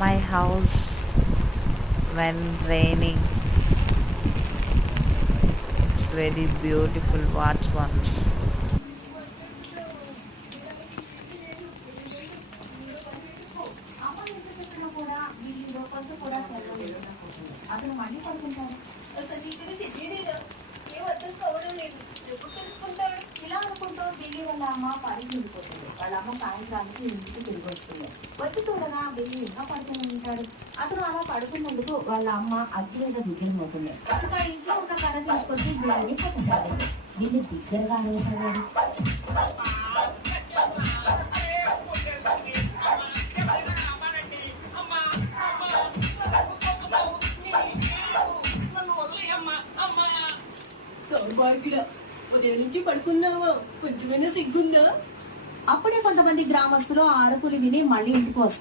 My house when raining. It's very beautiful. Watch once. అతను మళ్ళీ పడుకుంటాడు. అసలు నీ గురించి తెలియదు, ఏం అర్థం కావడం లేదు. ఎప్పుడు తెలుసుకుంటాడు? ఇలా అనుకుంటూ బిల్లి వాళ్ళ అమ్మ పనికి వెళ్ళిపోతుంది. వాళ్ళ అమ్మ సాయంత్రానికి ఇంటికి తిరిగి వస్తుంది. వచ్చి చూడగా బిల్లి ఇంకా పడుకుని ఉంటాడు. అతను అలా పడుకున్నందుకు వాళ్ళ అమ్మ అగ్గి మీద దిగ్గరమవుతుంది. ఇంకా ఇంట్లో ఉన్న కథ తీసుకొచ్చి బిల్లిని కొట్టసాగింది. బిల్లి దిగ్గరగా అనేసాడు. ఉదయం నుంచి పడుకున్నావా? కొంచెమైనా సిగ్గుందా? అప్పుడే కొంతమంది గ్రామస్తులు ఆ అరుపులు విని మళ్ళీ ఇంటికి వస్తారు.